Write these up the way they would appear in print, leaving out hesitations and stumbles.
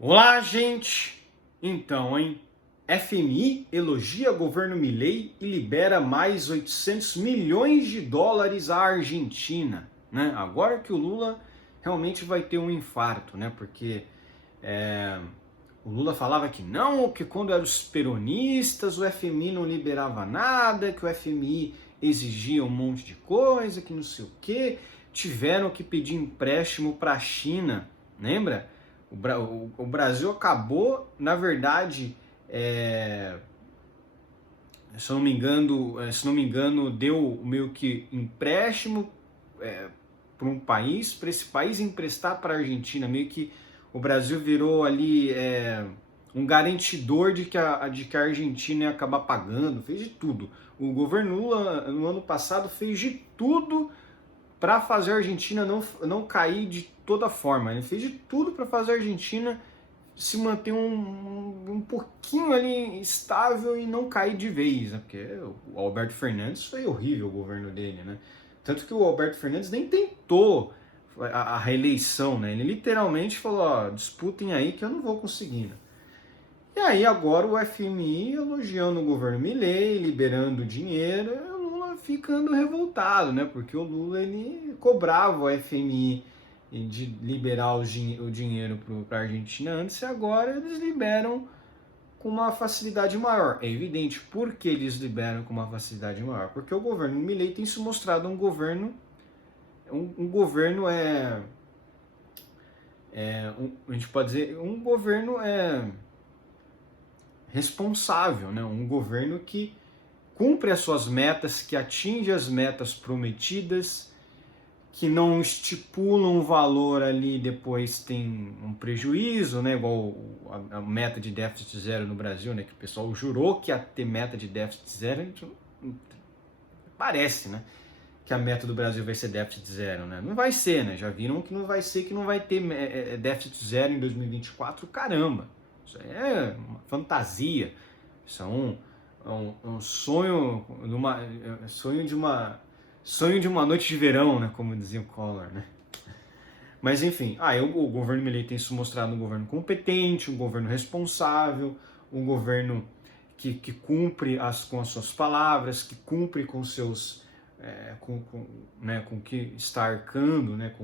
Olá, gente! Então, hein? FMI elogia governo Milei e libera mais 800 milhões de dólares à Argentina, né? Agora que o Lula realmente vai ter um infarto, né? Porque o Lula falava que quando eram os peronistas o FMI não liberava nada, que o FMI exigia um monte de coisa, que não sei o quê. Tiveram que pedir empréstimo para a China, lembra? O Brasil acabou, na verdade, se não me engano, deu meio que empréstimo para um país, para esse país emprestar para a Argentina, meio que o Brasil virou ali um garantidor de que a Argentina ia acabar pagando, fez de tudo. O governo Lula, no ano passado, fez de tudo para fazer a Argentina não cair de toda forma. Ele fez de tudo para fazer a Argentina se manter um pouquinho ali estável e não cair de vez, né? Porque o Alberto Fernandes foi horrível o governo dele, né? Tanto que o Alberto Fernandes nem tentou a reeleição, né? Ele literalmente falou, ó, disputem aí que eu não vou conseguir, né? E aí agora o FMI elogiando o governo Milei, liberando dinheiro, e o Lula ficando revoltado, né? Porque o Lula ele cobrava o FMI de liberar o dinheiro para a Argentina antes e agora eles liberam com uma facilidade maior. É evidente por que eles liberam com uma facilidade maior, porque o governo Milei tem se mostrado um governo a gente pode dizer um governo responsável, né? Um governo que cumpre as suas metas, que atinge as metas prometidas, que não estipula um valor ali e depois tem um prejuízo, né? Igual a meta de déficit zero no Brasil, né? Que o pessoal jurou que ia ter meta de déficit zero, a gente não parece, né? Que a meta do Brasil vai ser déficit zero, né? Não vai ser, né? Já viram que não vai ser, que não vai ter déficit zero em 2024, caramba. Isso é uma fantasia, isso é um sonho, sonho de uma noite de verão, né? Como dizia o Collor, né? Mas enfim, o governo Milei tem se mostrado um governo competente, um governo responsável, um governo que cumpre com as suas palavras, que cumpre com seus com o que está arcando, né,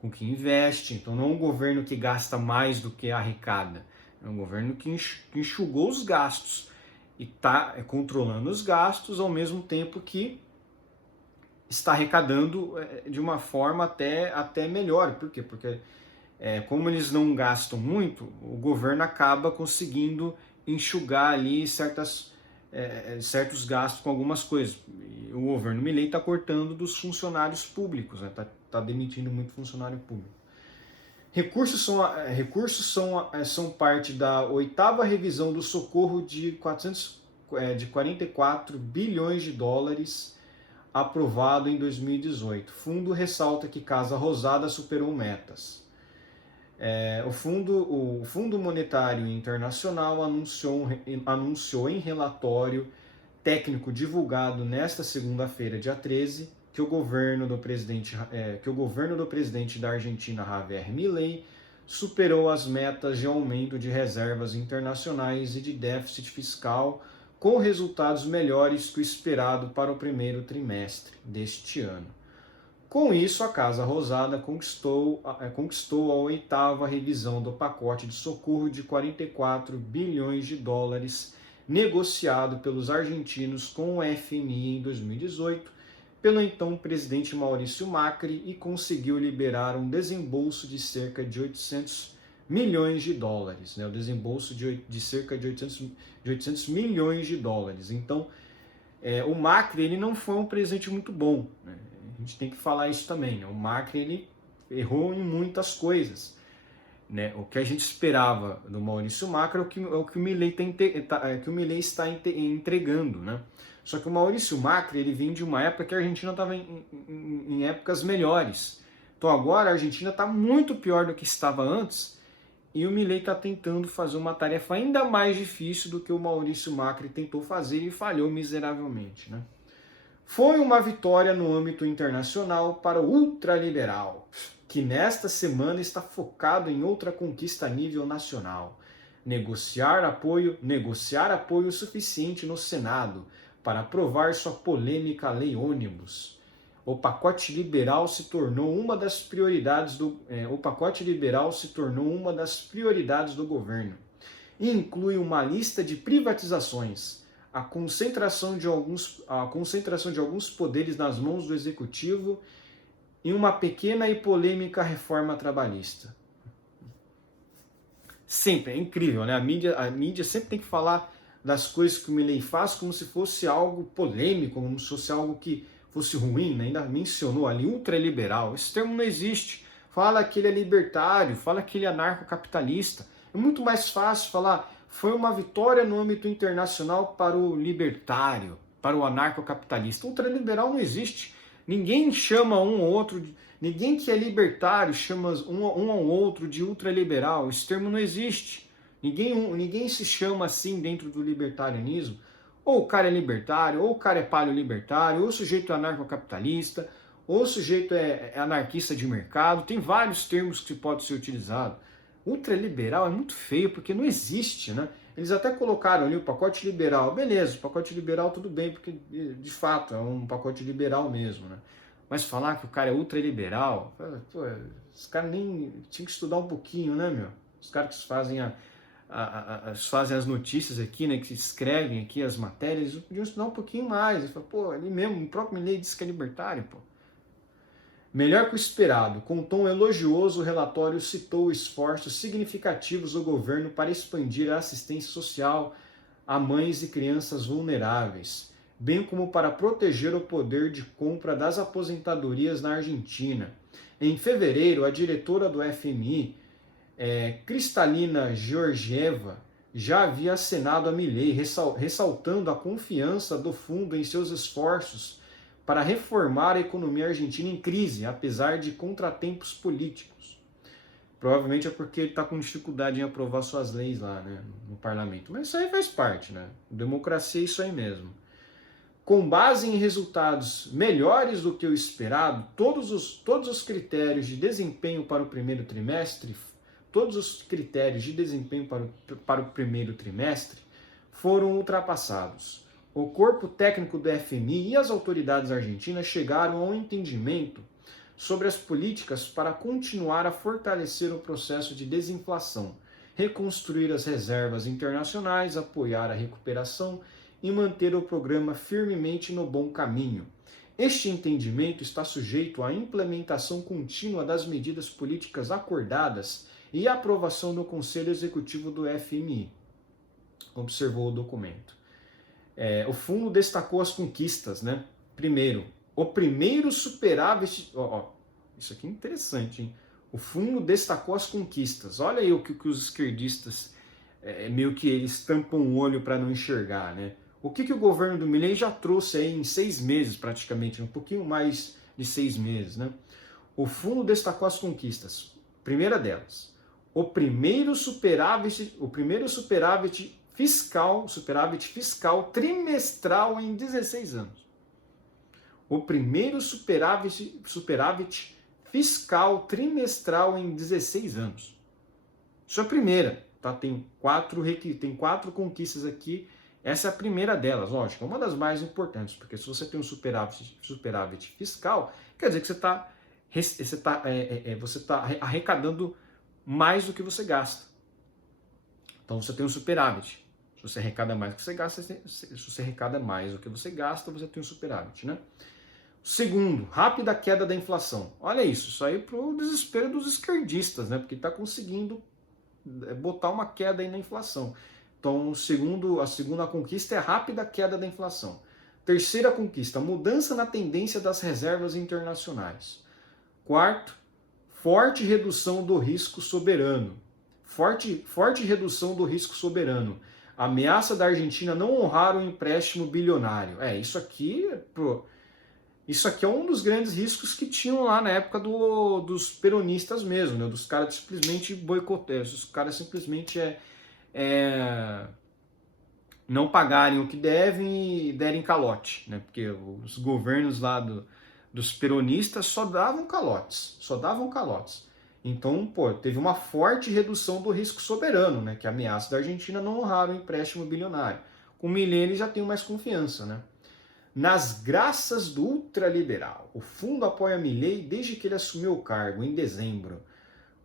com que investe. Então não é um governo que gasta mais do que arrecada, é um governo que enxugou os gastos e está controlando os gastos ao mesmo tempo que está arrecadando de uma forma até melhor. Por quê? Porque como eles não gastam muito, o governo acaba conseguindo enxugar ali certos gastos com algumas coisas. E o governo Milei está cortando dos funcionários públicos, né? Tá demitindo muito funcionário público. Recursos são parte da 8ª revisão do socorro de 44 bilhões de dólares aprovado em 2018. Fundo ressalta que Casa Rosada superou metas. O Fundo Monetário Internacional anunciou em relatório técnico divulgado nesta segunda-feira, dia 13, que o governo do presidente da Argentina, Javier Milei, superou as metas de aumento de reservas internacionais e de déficit fiscal, com resultados melhores que o esperado para o primeiro trimestre deste ano. Com isso, a Casa Rosada conquistou a 8ª revisão do pacote de socorro de 44 bilhões de dólares negociado pelos argentinos com o FMI em 2018, pelo então presidente Maurício Macri, e conseguiu liberar um desembolso de cerca de 800 milhões de dólares, né? O desembolso de cerca de 800 milhões de dólares. Então, o Macri ele não foi um presidente muito bom, né? A gente tem que falar isso também, né? O Macri ele errou em muitas coisas, né? O que a gente esperava do Maurício Macri é o que o Milei está entregando, né? Só que o Maurício Macri ele vem de uma época que a Argentina estava em épocas melhores. Então agora a Argentina está muito pior do que estava antes e o Milei está tentando fazer uma tarefa ainda mais difícil do que o Maurício Macri tentou fazer e falhou miseravelmente, né? Foi uma vitória no âmbito internacional para o ultraliberal. que nesta semana está focado em outra conquista a nível nacional: negociar apoio suficiente no Senado para aprovar sua polêmica lei ônibus. O pacote liberal se tornou uma das prioridades do governo e inclui uma lista de privatizações, a concentração de alguns poderes nas mãos do executivo e uma pequena e polêmica reforma trabalhista. Sempre, é incrível, né? A mídia sempre tem que falar das coisas que o Milei faz como se fosse algo polêmico, como se fosse algo que fosse ruim, né? Ainda mencionou ali ultraliberal. Esse termo não existe. Fala que ele é libertário, fala que ele é anarcocapitalista. É muito mais fácil falar foi uma vitória no âmbito internacional para o libertário, para o anarcocapitalista. Ultraliberal não existe. Ninguém chama um ou outro, ninguém que é libertário chama um ou outro de ultraliberal. Esse termo não existe. Ninguém se chama assim dentro do libertarianismo. Ou o cara é libertário, ou o cara é paleolibertário, ou o sujeito é anarcocapitalista, ou o sujeito é anarquista de mercado. Tem vários termos que pode ser utilizado. Ultraliberal é muito feio porque não existe, né? Eles até colocaram ali o pacote liberal. Beleza, o pacote liberal tudo bem, porque de fato é um pacote liberal mesmo, né? Mas falar que o cara é ultraliberal, pô, os caras nem tinham que estudar um pouquinho, né, meu? Os caras que fazem as notícias aqui, né, que escrevem aqui as matérias, eles podiam estudar um pouquinho mais. Eles falam, pô, ele mesmo, o próprio Milei disse que é libertário, pô. Melhor que o esperado, com um tom elogioso, o relatório citou esforços significativos do governo para expandir a assistência social a mães e crianças vulneráveis, bem como para proteger o poder de compra das aposentadorias na Argentina. Em fevereiro, a diretora do FMI, Kristalina Georgieva, já havia acenado a Milei, ressaltando a confiança do fundo em seus esforços para reformar a economia argentina em crise, apesar de contratempos políticos. Provavelmente é porque ele está com dificuldade em aprovar suas leis lá, né, no parlamento. Mas isso aí faz parte, né? Democracia é isso aí mesmo. Com base em resultados melhores do que o esperado, todos os critérios de desempenho para o primeiro trimestre, foram ultrapassados. O corpo técnico do FMI e as autoridades argentinas chegaram a um entendimento sobre as políticas para continuar a fortalecer o processo de desinflação, reconstruir as reservas internacionais, apoiar a recuperação e manter o programa firmemente no bom caminho. Este entendimento está sujeito à implementação contínua das medidas políticas acordadas e aprovação no Conselho Executivo do FMI, observou o documento. O fundo destacou as conquistas, né? Primeiro, o primeiro superávit... isso aqui é interessante, hein? O fundo destacou as conquistas. Olha aí o que os esquerdistas meio que eles tampam o olho para não enxergar, né? O que o governo do Milei já trouxe aí em 6 meses, praticamente, um pouquinho mais de 6 meses, né? O fundo destacou as conquistas. Primeira delas, o primeiro superávit fiscal trimestral em 16 anos. O primeiro superávit fiscal trimestral em 16 anos. Isso é a primeira, tá? Tem quatro conquistas aqui. Essa é a primeira delas, lógico, é uma das mais importantes, porque se você tem um superávit fiscal, quer dizer que você está arrecadando mais do que você gasta. Então você tem um superávit. Se você arrecada mais do que você gasta, você tem um superávit, né? Segundo, rápida queda da inflação. Olha isso aí para o desespero dos esquerdistas, né? Porque está conseguindo botar uma queda aí na inflação. Então, a segunda conquista é a rápida queda da inflação. Terceira conquista, mudança na tendência das reservas internacionais. Quarto, forte redução do risco soberano. Forte redução do risco soberano. A ameaça da Argentina não honrar o empréstimo bilionário. Isso aqui é um dos grandes riscos que tinham lá na época dos peronistas mesmo, né? Dos caras simplesmente boicotarem, os caras simplesmente não pagarem o que devem e derem calote, né? Porque os governos lá dos peronistas só davam calotes, só davam calotes. Então, pô, teve uma forte redução do risco soberano, né, que a ameaça da Argentina não honrar o empréstimo bilionário. Com o Milei eles já têm mais confiança, né? Nas graças do ultraliberal, o fundo apoia Milei desde que ele assumiu o cargo, em dezembro,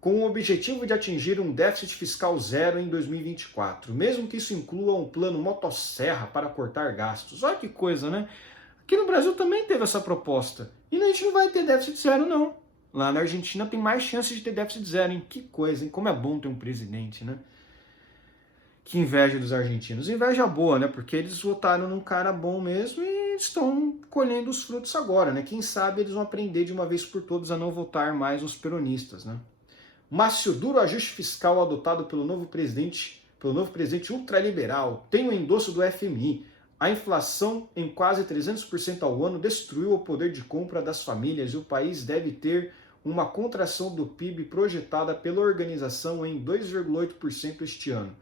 com o objetivo de atingir um déficit fiscal zero em 2024, mesmo que isso inclua um plano motosserra para cortar gastos. Olha que coisa, né? Aqui no Brasil também teve essa proposta. E a gente não vai ter déficit zero, não. Lá na Argentina tem mais chances de ter déficit zero, hein? Que coisa, hein? Como é bom ter um presidente, né? Que inveja dos argentinos. Inveja boa, né? Porque eles votaram num cara bom mesmo e estão colhendo os frutos agora, né? Quem sabe eles vão aprender de uma vez por todas a não votar mais nos peronistas, né? Mas se o duro ajuste fiscal adotado pelo novo presidente ultraliberal tem o endosso do FMI, a inflação em quase 300% ao ano destruiu o poder de compra das famílias e o país deve ter uma contração do PIB projetada pela organização em 2,8% este ano.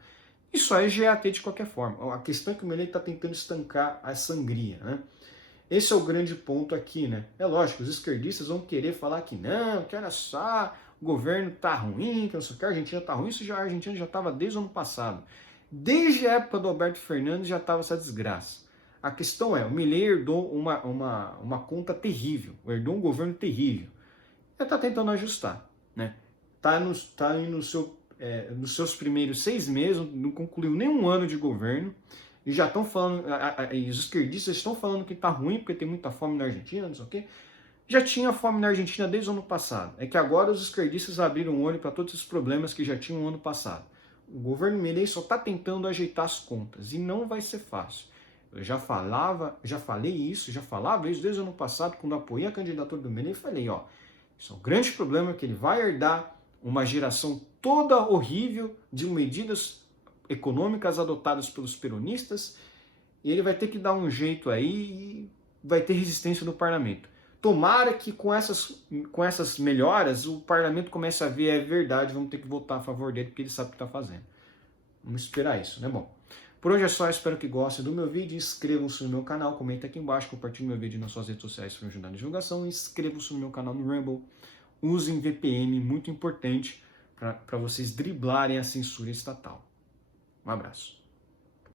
Isso aí já é AT de qualquer forma. A questão é que o Milei está tentando estancar a sangria, né? Esse é o grande ponto aqui, né? É lógico, os esquerdistas vão querer falar que não, que olha só, o governo tá ruim, que não sei o que, a Argentina tá ruim. Isso a Argentina já estava desde o ano passado. Desde a época do Alberto Fernandes já estava essa desgraça. A questão é, o Milei herdou uma conta terrível, herdou um governo terrível. Ele está tentando ajustar, né? Tá aí nos seus primeiros 6 meses, não concluiu nenhum ano de governo, e já estão falando, e os esquerdistas estão falando que está ruim porque tem muita fome na Argentina, não sei o quê. Já tinha fome na Argentina desde o ano passado. É que agora os esquerdistas abriram o olho para todos esses problemas que já tinham no ano passado. O governo Milei só está tentando ajeitar as contas e não vai ser fácil. Eu já falava isso desde o ano passado, quando apoiei a candidatura do Milei, falei, ó, isso é um grande problema que ele vai herdar uma geração toda horrível de medidas econômicas adotadas pelos peronistas, e ele vai ter que dar um jeito aí e vai ter resistência do parlamento. Tomara que com essas melhoras o parlamento comece a ver, é verdade, vamos ter que votar a favor dele, porque ele sabe o que está fazendo. Vamos esperar isso, né? Bom, por hoje é só, espero que gostem do meu vídeo, inscrevam-se no meu canal, comentem aqui embaixo, compartilhem meu vídeo nas suas redes sociais para ajudar na divulgação, inscrevam-se no meu canal no Rumble, usem VPN, muito importante, para vocês driblarem a censura estatal. Um abraço.